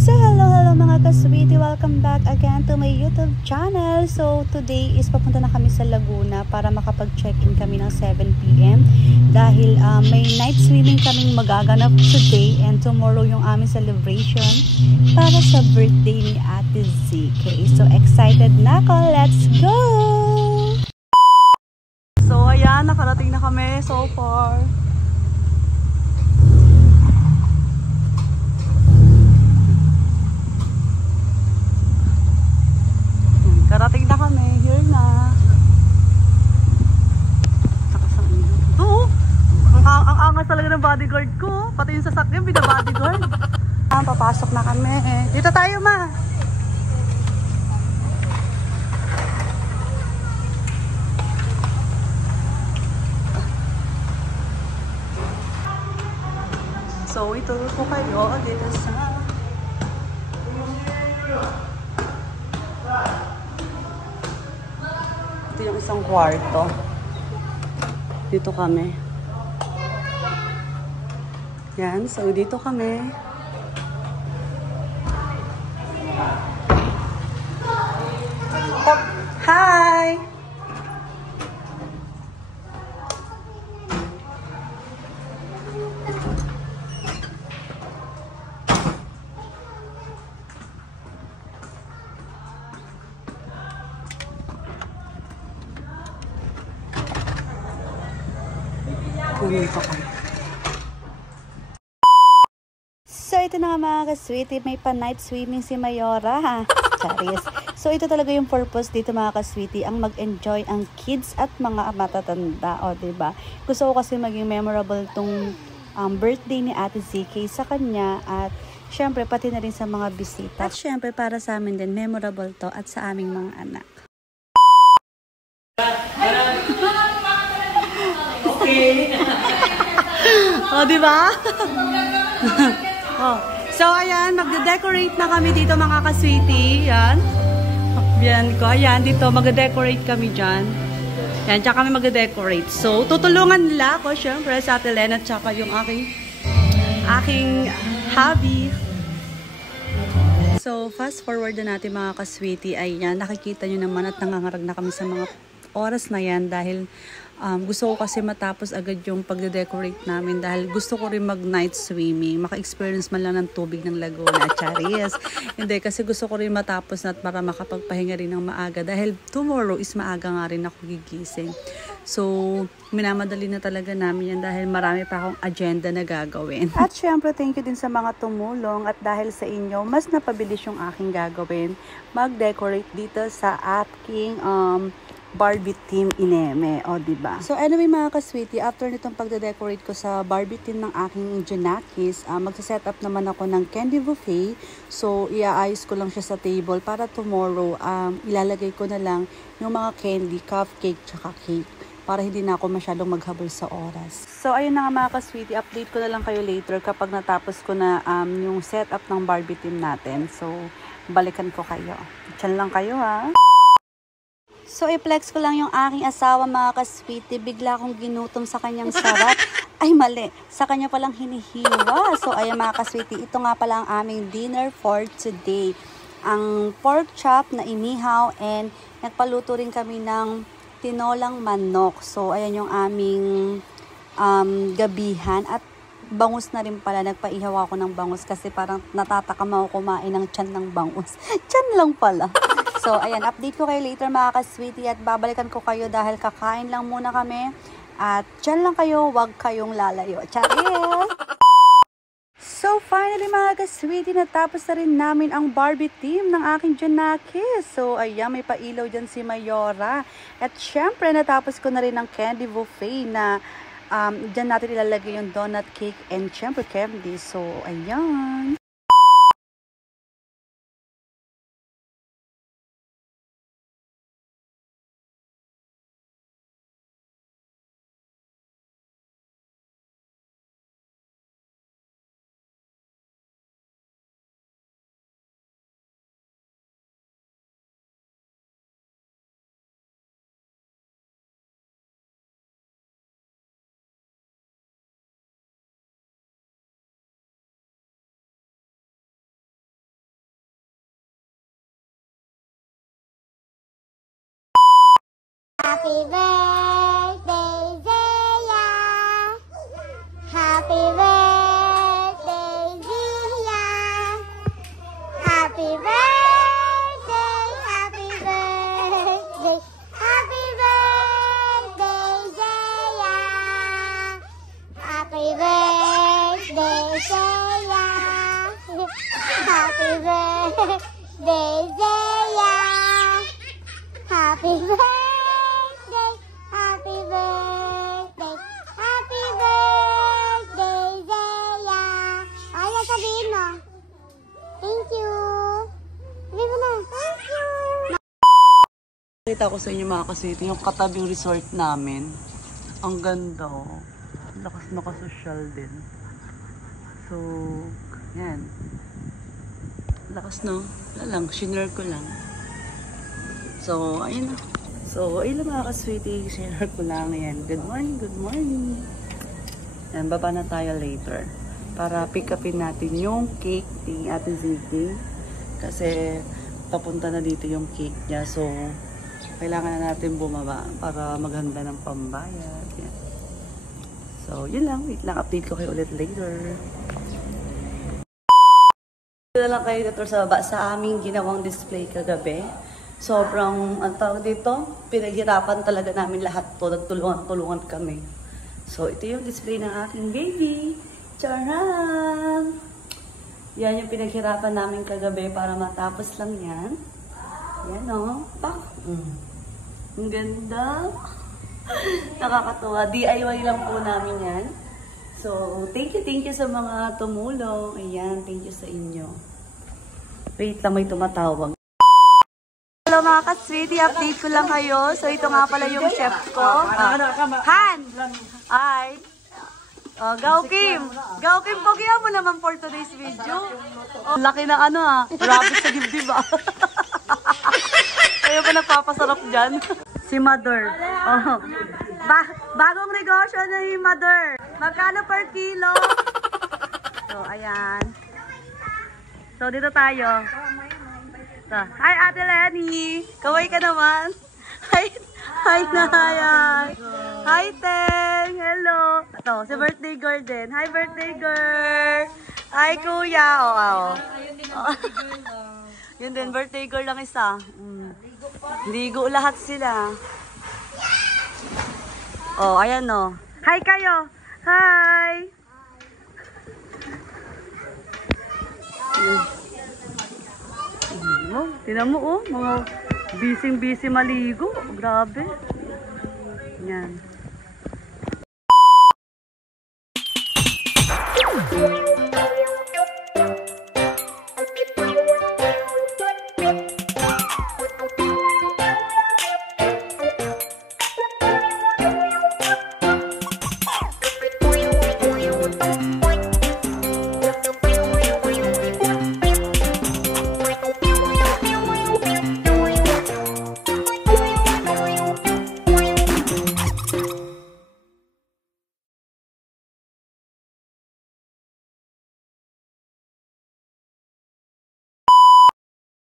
So hello mga kasweety, welcome back again to my YouTube channel. So today is papunta na kami sa Laguna para makapag-check-in kami ng 7 PM dahil may night swimming kaming magaganap today and tomorrow yung aming celebration para sa birthday ni Ate ZK. So excited na ako, let's go! So ayan, nakarating na kami so far. Karating na kami, here na. Oo, ang angas talaga ng bodyguard ko. Pati yung sasakyan, bina-bodyguard. Papasok na kami. Dito tayo, ma. So, ito po kayo dito sa... Ito yung isang kwarto. Dito kami. Yan. So, dito kami. Hi! So ito na nga mga kasweety, may pa-night swimming si Mayora ha. Charis. So ito talaga yung purpose dito mga kasweety, ang mag-enjoy ang kids at mga matatanda, o diba? Gusto ko kasi maging memorable tong birthday ni Ate ZK sa kanya at syempre pati na rin sa mga bisita. At syempre para sa amin din memorable to at sa aming mga anak. Okay. O, diba? Oh. So, ayan, magde-decorate na kami dito mga kasweety. Yan. Yan ko. Ayan, dito magde-decorate kami dyan. Yan, tsaka kami magde-decorate. So, tutulungan nila ako, syempre, sa Ate Lena, tsaka yung aking hobby. So, fast forward na natin mga kasweety. Ayan, nakikita nyo naman at nangangarag na kami sa mga oras na yan dahil gusto ko kasi matapos agad yung pagde-decorate namin dahil gusto ko rin mag-night swimming. Maka-experience man lang ng tubig ng Laguna. Charis. Hindi, kasi gusto ko rin matapos na para makapagpahinga rin ng maaga dahil tomorrow is maaga nga rin ako gigising. So, minamadali na talaga namin yan dahil marami pa akong agenda na gagawin. At syempre, thank you din sa mga tumulong at dahil sa inyo, mas napabilis yung aking gagawin. Mag-decorate dito sa aking Barbie team Ineme, o diba? So anyway mga kasweety, after nitong pagde-decorate ko sa Barbie team ng aking Junakis, magsa-set up naman ako ng candy buffet. So iaayos ko lang siya sa table para tomorrow ilalagay ko na lang yung mga candy, cupcake, tsaka cake para hindi na ako masyadong maghabol sa oras. So ayun na nga mga kasweety, update ko na lang kayo later kapag natapos ko na yung setup ng Barbie team natin. So balikan ko kayo. Diyan lang kayo ha. So, i-flex ko lang yung aking asawa mga kasweety. Bigla akong ginutom sa kanyang sarap. Ay, mali. Sa kanya palang hinihiwa. So, ayan mga kasweety. Ito nga pala ang aming dinner for today. Ang pork chop na inihaw and nagpaluto rin kami ng tinolang manok. So, ayan yung aming gabihan. At bangus na rin pala. Nagpaihaw ako ng bangus kasi parang natatakam ako kumain ng tiyan ng bangus. Tiyan lang pala. So, ayan, update ko kayo later mga kasweety at babalikan ko kayo dahil kakain lang muna kami. At dyan lang kayo, wag kayong lalayo. Charis! So, finally mga kasweety, natapos na rin namin ang Barbie team ng aking Junakis. So, ayan, may pailaw dyan si Mayora. At syempre, natapos ko na rin ang candy buffet na dyan natin ilalagay yung donut cake and syempre candy. So, ayan. Happy birthday, Zaya. Happy birthday, Zia. Happy birthday, happy birthday. Happy birthday, Zaya. Happy birthday, Zaya. Happy birthday, Zaya. Happy birthday, happy birthday, happy birthday, Zaya. Ano sabihin mo? Thank you. Sabihin mo na, thank you. Nakita ko sa inyo mga kaswiti, yung katabing resort namin. Ang ganda oh. Lakas nakasosyal din. So, yan. Lakas no? Wala lang, shinare ko lang. So, ayun na. So, ayun lang mga kaswiti, shinare ko lang yan. Good morning, good morning. Yan, baba na tayo later. Para pick upin natin yung cake ni Ate Ziggy. Kasi, papunta na dito yung cake niya. So, kailangan na natin bumaba para maghanda ng pambayad. Yan. So, yun lang. Wait lang. Update ko kayo ulit later. Dito lang kayo dito sa baba sa aming ginawang display kagabi. Sobrang, ang tawag dito, pinaghirapan talaga namin lahat to. Nagtulungan-tulungan kami. So, ito yung display ng aking baby. Charan! Yan yung pinaghirapan namin kagabi para matapos lang yan. Yan o. Pak! Ang ganda. Nakakatuwa. DIY lang po namin yan. So, thank you sa mga tumulong. Ayan, thank you sa inyo. Wait lang, may tumatawag. Hello mga ka-sweetie, update ko lang kayo. So, ito nga pala yung chef ko. Han! Hi! Oh, Gao Kim! Gao Kim, pagyan mo naman for today's video. Oh, laki na ano ha. Rabbit sa dibdib ah. Kayo pa nagpapasarap dyan. Si Mother. Oh. Bagong negosyo na ni Mother. Magkano per kilo? So, ayan. So, dito tayo. So, hi Ate Lenny! Kaway ka naman. Hi na, hi. Hi Teng! Hello! Ito, si birthday girl din. Hi birthday girl! Hi Kuya! Oh. Yun din, birthday girl lang isa. Ligo lahat sila. Oh, ayan oh. Hi kayo! Hi! Oh, tinan mo oh, mga busy maligo. Grabe. Yan.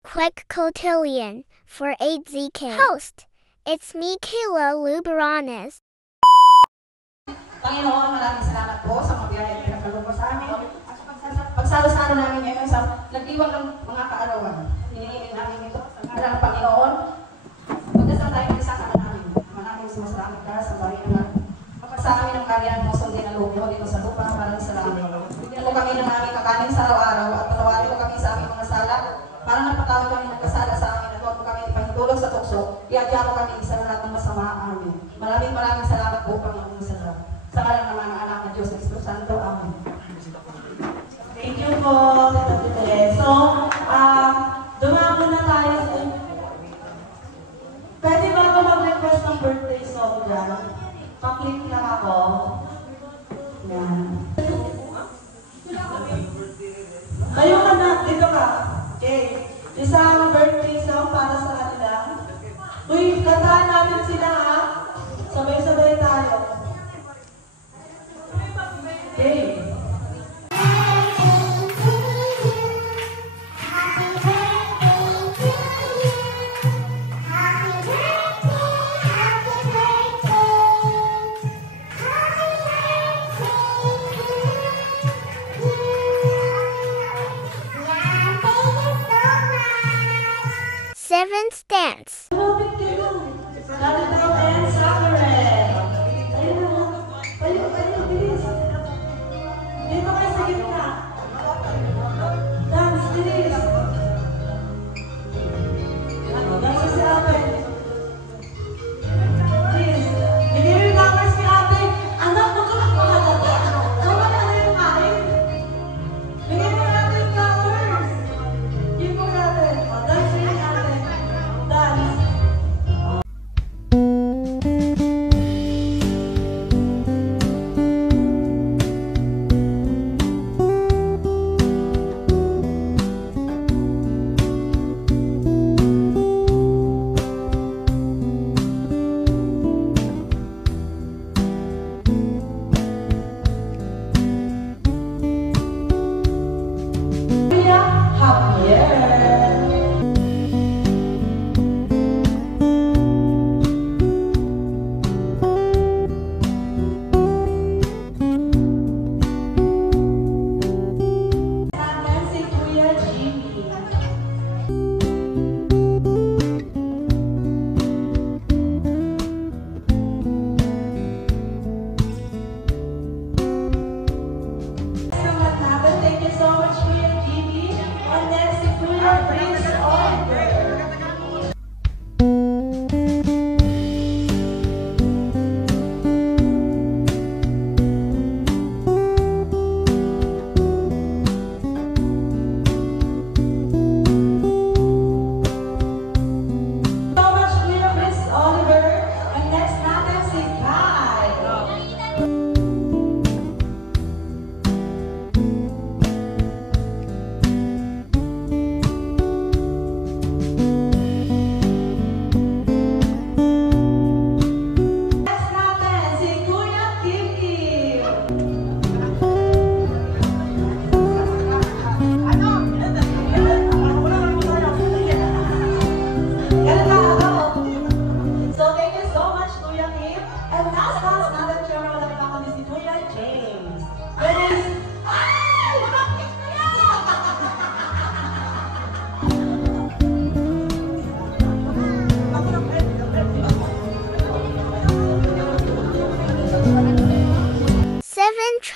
Quick Cotillion for 8ZK. Host, it's me, Kayla Luberanes. Panginoon, maraming salamat po sa mga biyaya na pinagkaloob mo sa amin. Pagsalo-salo namin ngayon sa nagdiwang ng mga kaarawan. Hinihingin namin ito sa ngalan ng Panginoon. Magdasal tayo ng isasama namin. Maraming sumasalamat ka sa bari na mapasa amin ang karyan mo sundin na loob mo dito sa lupa. Maraming salamat. Bigyan mo kami ng aming kakanin sa araw-araw at patawarin mo kami sa aming mga sala. Para napatawag kami ng kasala sa amin at huwag mo kami ipahintulog sa tukso. Iadya mo kami sa lahat ng masama. Amin. Maraming salamat po, Panginoon sa lahat. Sa ngalan ng mga anak ng Diyos, Espiritu Santo. Amen. Thank you po, Tita Tite. So, dumako na tayo sa... Pwede ba ako mag-request ng birthday song dyan? Pa-click lang ako. Yan. Kayo ka na, dito ka. Okay. Isang birthday song para sa kanila. Uy, kantahan namin sila ha. Sabay-sabay tayo. Okay. Happy birthday to you. Happy birthday, happy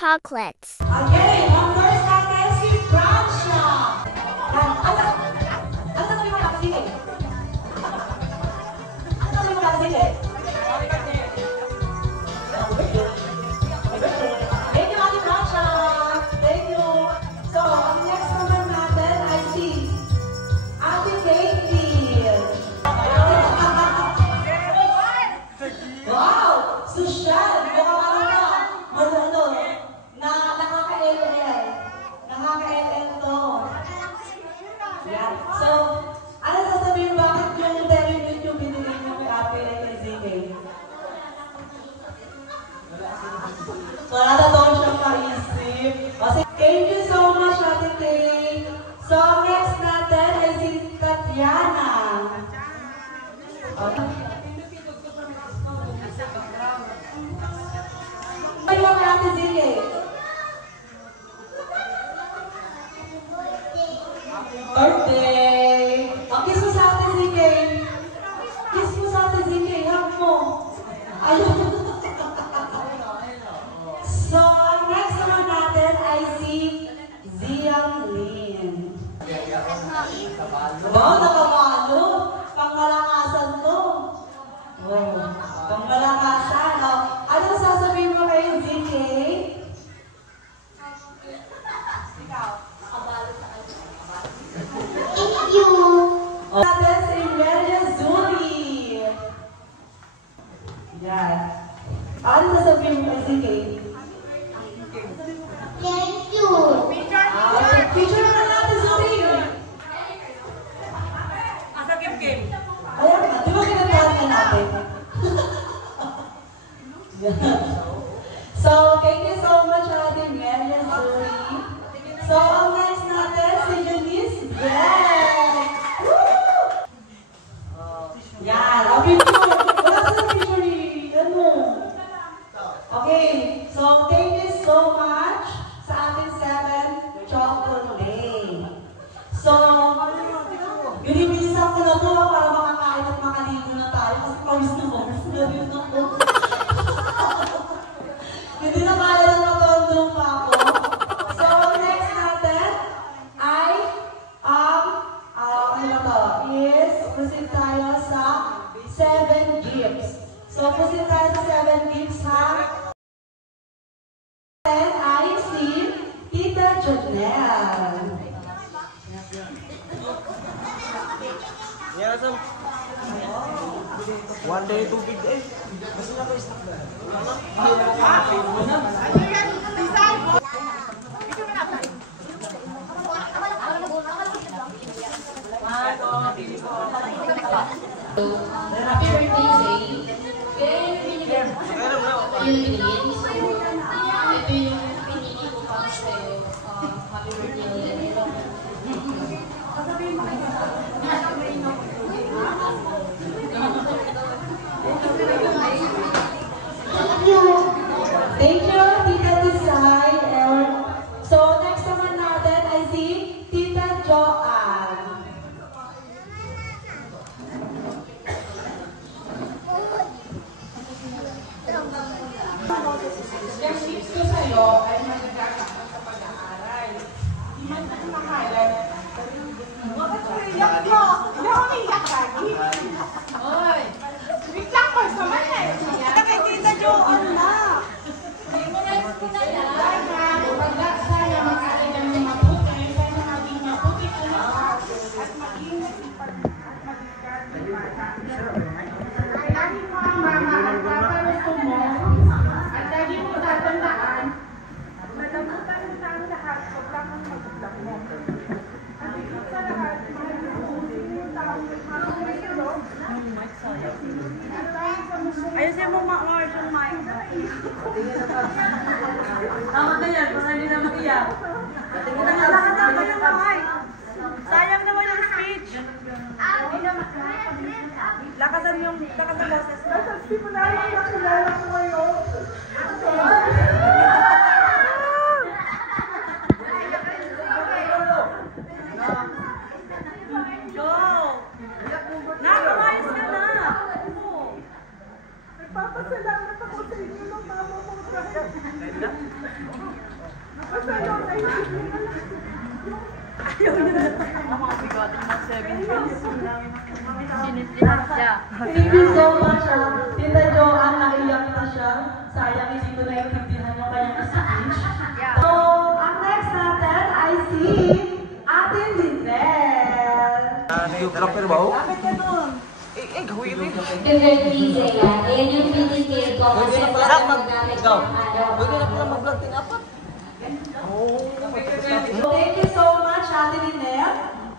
chocolates. Okay, ang first natin si Francia. Asa sabi mo nakasingin? Asa sabi mo nakasingin? Thank you, Ate Francia. Thank you. So, ang next naman natin ay si Ate Katie. Wow! Social! Marunong na nakaka-LL. Nakaka-LL to. Yan. So, ano sasabihin bakit yung teleunit yung binigay niyo kay Ate ZK? Wala na daw siyang maisip. Kasi, thank you so much, Ate Kay. So, next natin ay si Tatiana. Ano yung Ate ZK? Birthday! Kiss mo sa Ate ZK. Kiss mo sa Ate ZK. Hug mo. Ayun. So, ang next naman natin ay si Ziang Lin. Wow, nakabalo. Pangmalakasan to. Wow, pangmalakasan. Ano sasabihin mo kay ZK? Thank you. Natin si Melia Zuri. Yan. Ano sasabihin mo kay ZK? Thank you. Picture naman natin, Zuri. Kaya nga, di ba kinatahan na natin? So, thank you so much, Ate Melia Zuri. So, ang next natin, si Janice Brett. Yan, ang picture. Wala sa picture ni, ano? Okay, so thank you so much sa ating 7 chocolate day. So, binibilisan ko na to para makakain at makaligo na tayo kasi pawis na rin ako. Hindi na kaya lang matondong pa ako. So, next natin ay ano to? Is proceed tayo sa 7 gifts. So, proceed tayo sa 7 gifts, ha? And I see Tita Janelle. Yes, one day too big eh. Kasi naka-stop na. Happy birthday, Zay. Kaya yung binigay ko. Yung binigay. Ito yung pinili ko pa sa'yo. Happy birthday. Thank you, Tita Tisay. So, next naman natin ay si Tita Joanne. Yung tips ko sa'yo ay magagagamit sa pag-aaral. Hindi man ito makalat. Bakit ko iyak ko? Hindi ako iyak lagi. Oy! Wait lang ko, saman na eh. Kay Tita Joanne na. Sana mag-aaral ng mabuti. Sana maging mabuti ka na. At maging masipag at mag-ikat ng bata. Lagi mo ang mama at papa gusto mo. At lagi mo tatandaan. Madamutan mo sa ang lahat pag tamang magulang mo. At ikot sa lahat, mahal mo taong magmamahalo. Ayusin mo Mars yung mic. Tama na yan, kung hindi na mag-iyak. Lakatan mo yung mic. Sayang naman yung speech. Lakasan boses. Nasa simula yung nakilala ko ngayon. Go! Nakamayos ka na. Nagpapasalamat ako sa inyo ng mama mo. Thank you so much, Tita Joanne, naiyak na siya. Sayang, hindi ko naiintindihan yung kanyang speech. So, ang next natin, I see Ate Lindel. Trapper ba? Bakit ka nun? Gawin rin. Easy yan. Ayan yung pinipil ko kasi parang magamit ng Pwede na pala mag-vlog tinapat. Thank you so much, Ate Lindel.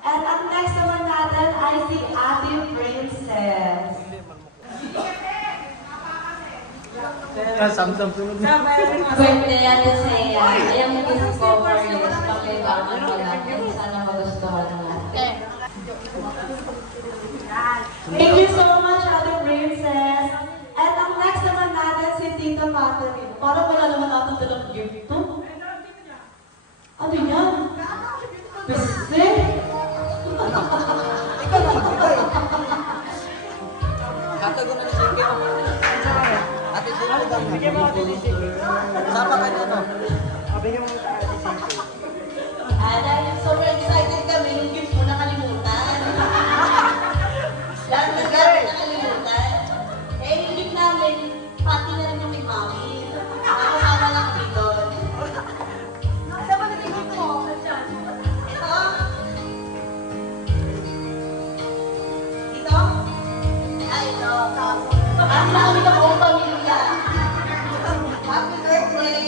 And ang next naman natin, I see Ate Princess. Samsam sunod na. Birthday natin sa iya. Ayan mo discover yung pakibangan ko natin. Sana magustuhan ng natin. Thank you so much, Ate Princess. And ang next naman natin, si Tita Catherine. Parang wala naman natin dalang gift to. Ano yan? Piste? Ikaw na magbigay. Katago na ni Sige. Ate Sige daw. Sige mo Ate Sige. Sama ka na no. Sabi niyo mo Ate Sige. Dahil sobrang excited kami, yung gift mo nakalimutan. Lalo na nakalimutan. Eh, yung gift namin, pati na rin yung kay Mami. Nakasama lang dito. Saan ba naging gift mo? Ito? Ito? Ay, ito. Ang dami ka buong pamilya. Happy birthday!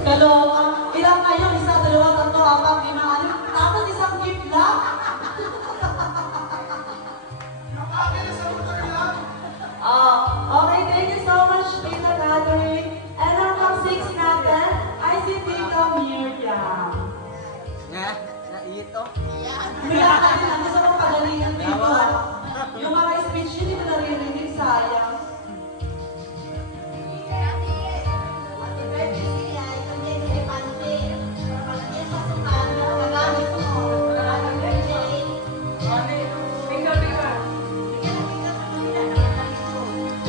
Kaloka. Ilang kayo? Isa, dalawa, tatlo, apat, lima, anim. Tapos isang gift lang? Okay, thank you so much, Tita Catherine. And ang 6 natin, I see Tita Miriam. Nga, naito. Mula ka din, ang gusto kong pagalingan dito. Yung mga speech yun, hindi mo naririnig, sayang.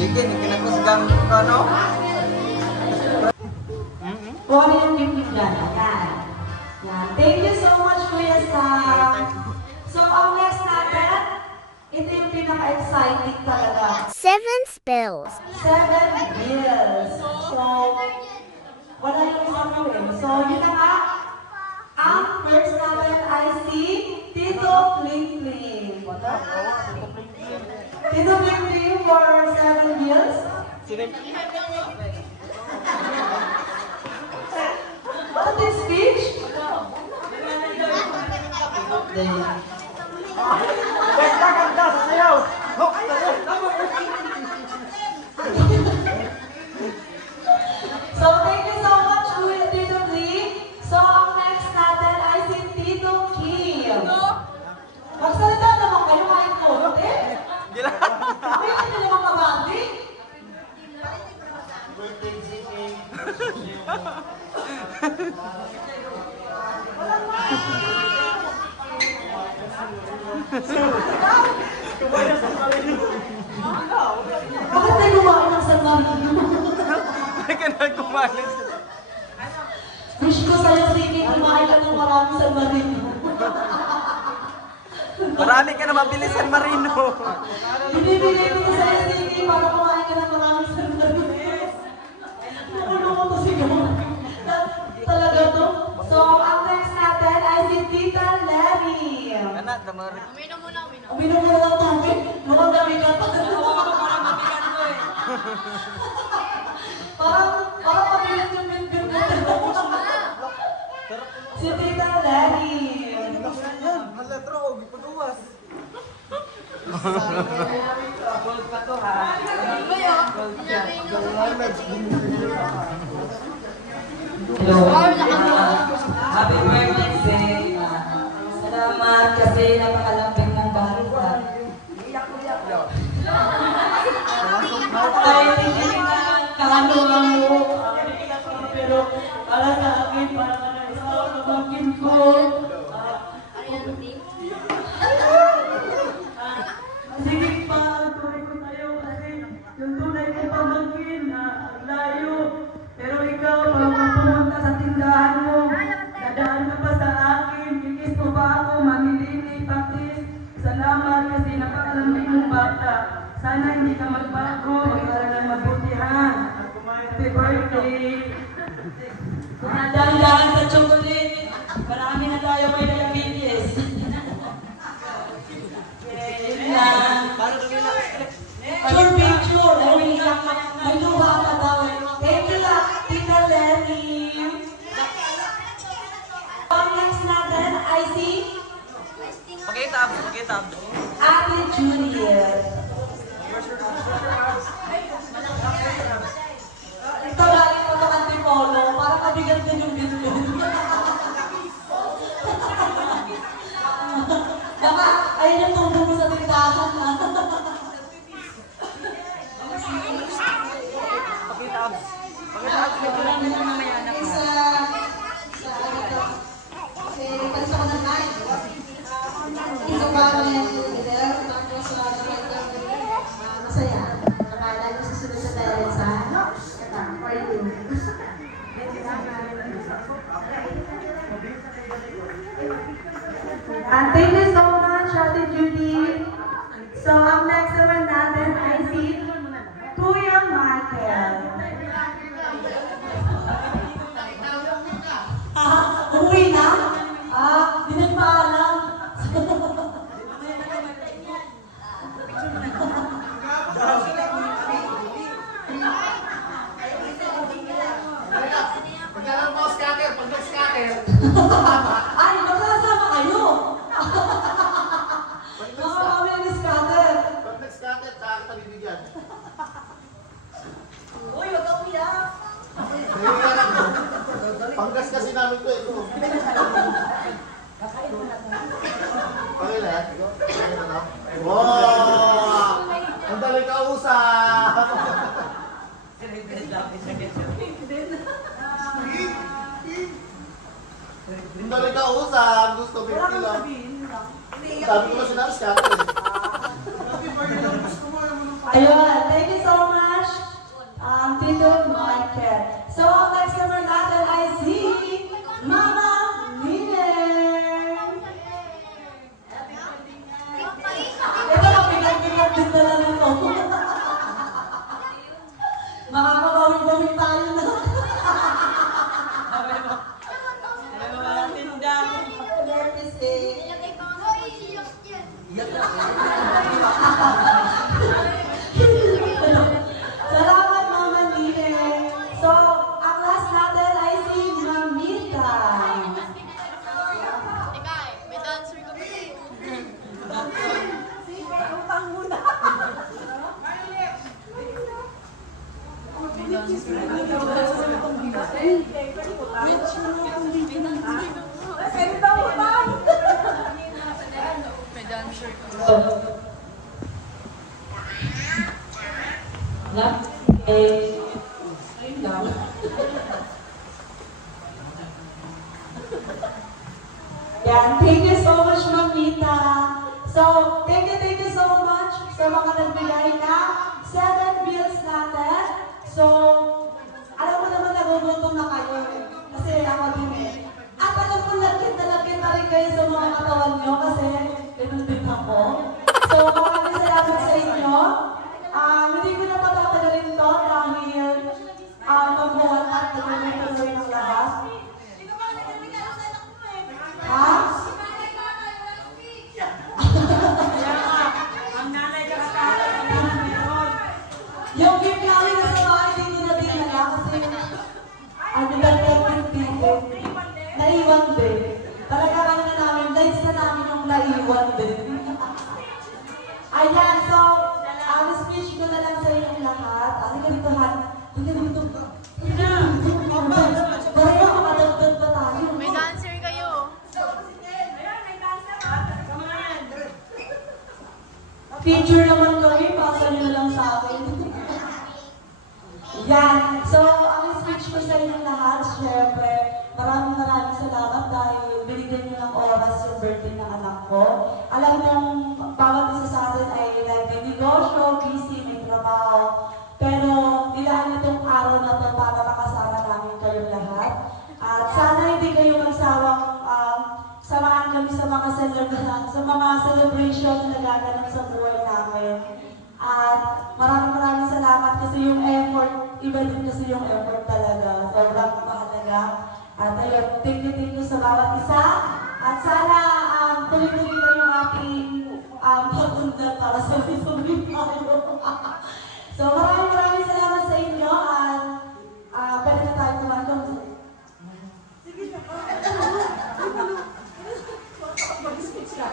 Sige, kinapusgang ko no? Kung ano yung gift niyo dyan, ayan. Yan. Thank you so much, Kuya Sam. So, ang next natin, ito yung pinaka-exciting talaga. 7 spells. 7 bills. So, wala yung isang yun. So, yun na nga. Ang first natin ay si Tito Pling Pling. Tito Pling Pling for 7 bills. What is speech? Kanta, kanta, sasayaw! So, thank you so much, Kuya Tito Lee. So, ang next natin ay si Tito Kim. Magsalita naman kayo kahit konti. Bakit hindi naman kabati? Bakit tayo kumain ng San Marino? Ay, ka na kumain. Wish ko sa'yo, Sige, kumain ka ng maraming San Marino. Marami ka na mabilis San Marino. Binibigay ko na sa'yo, Sige, para kumain ka ng maraming San Marino. Nakulungan ko siguro. Talaga to? So, ang next natin ay si Tita Lenny. Anak, damari. Uminom mo ng tubig. Mukhang nabigat. Parang mabigat yung bibig mo. Si Tita Lenny. Yan, halatro, pag-uwas. Hello. Happy birthday, Zay. Salamat kasi napakalambing ng balita. Ay, hindi na kahaluan mo. Pero para sa akin, para na isang pamangkin ko. Sige pa, tuloy ko tayo kasi yung tunay ko pamangkin na layo. Pero ikaw, parang pumunta sa tindahan mo. And thank you so much, Ate Judy. So, ang next naman natin ay si Kuya Michael. Uwi na? Di nagpaalam. Pagkalang mo scatter, pag nag-scatter. Ay, magkasama kayo. Mga kami ang scatter. Pag nag-scatter, saan kita bibigyan? Uy, wag ka umiyak. Panggas kasi namin to, ito. Okay na yan? Okay na, no? Wow! Ang dali kausap! Ang dali kausap! Gusto, 50 lang. Sabi ko na sinabi, scatter. Ayun, thank you so much, Tito Michael. So, ang next naman natin ay si Mama Minen. Ito, mapilag-pilag din na lang ito. Makakabawi-bawi tayo na. Salamat, Mama Minen. So, ang last natin ay si Mamita. May dancer ka pa eh. May dancer ka. Ayun lang. Yan, thank you so much, Mamita. So, thank you so much sa mga nagbigay na 7 meals natin. So, alam mo naman nagugutom na kayo eh. Kasi ako din eh. At alam ko lagkit na rin kayo sa mga katawan nyo kasi ganun din ako. So, maraming salamat sa inyo. Hindi ko na patatagalin to dahil mabuhat at nagulutuloy ng lahat. Ha? Yung gift namin na sa bahay, hindi ko na dinala kasi nagtagtag dito. Naiwan din. Talaga kami na namin, lights na namin yung naiwan din. Ayan, so, speech ko na lang sa inyong lahat. Ano ka dito, Han? Hindi ka dito. Parang makadagdag pa tayo. May dancer kayo. Feature naman kami, pasa nyo na lang sa akin. Yan. So, ang speech ko sa inyong lahat, syempre, maraming salamat dahil binigyan nyo ng oras yung birthday ng anak ko. Alam mong bawat isa sa atin ay nag-negosyo, busy, may trabaho. Pero nilaan itong araw na ito para makasama namin kayong lahat. At sana hindi kayo magsawang samahan kami sa mga celebration na nagaganap sa buhay namin. At maraming salamat kasi yung effort, iba din kasi yung effort talaga. Sobrang mahalaga. At ayun, thank you sa bawat isa. At sana tuloy-tuloy na yung ating pag-undal para sa sulit tayo. So maraming salamat sa inyo. At pwede na tayo tumatong. Sige na. Mag-speech ka.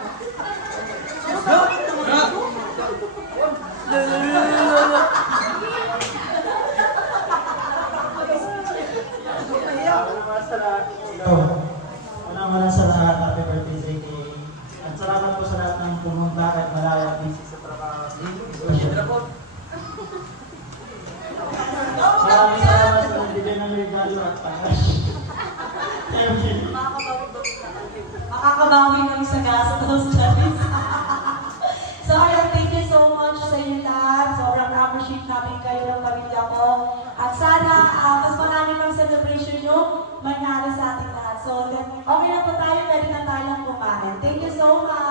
Una sa lahat, happy birthday sa inyo. At salamat po sa lahat ng pumunta at malayo at busy sa trabaho. Maraming salamat sa nagbigay ng regalo at panas. Makakabawi kami sa gastos, Charis. So, ayun, thank you so much sa inyo lahat. Sobrang appreciate namin kayo ng pamilya ko. At sana, mas marami pang celebration yung mangyari sa ating lahat. So, So, okay na po tayo, pwede na tayong kumain. Thank you so much!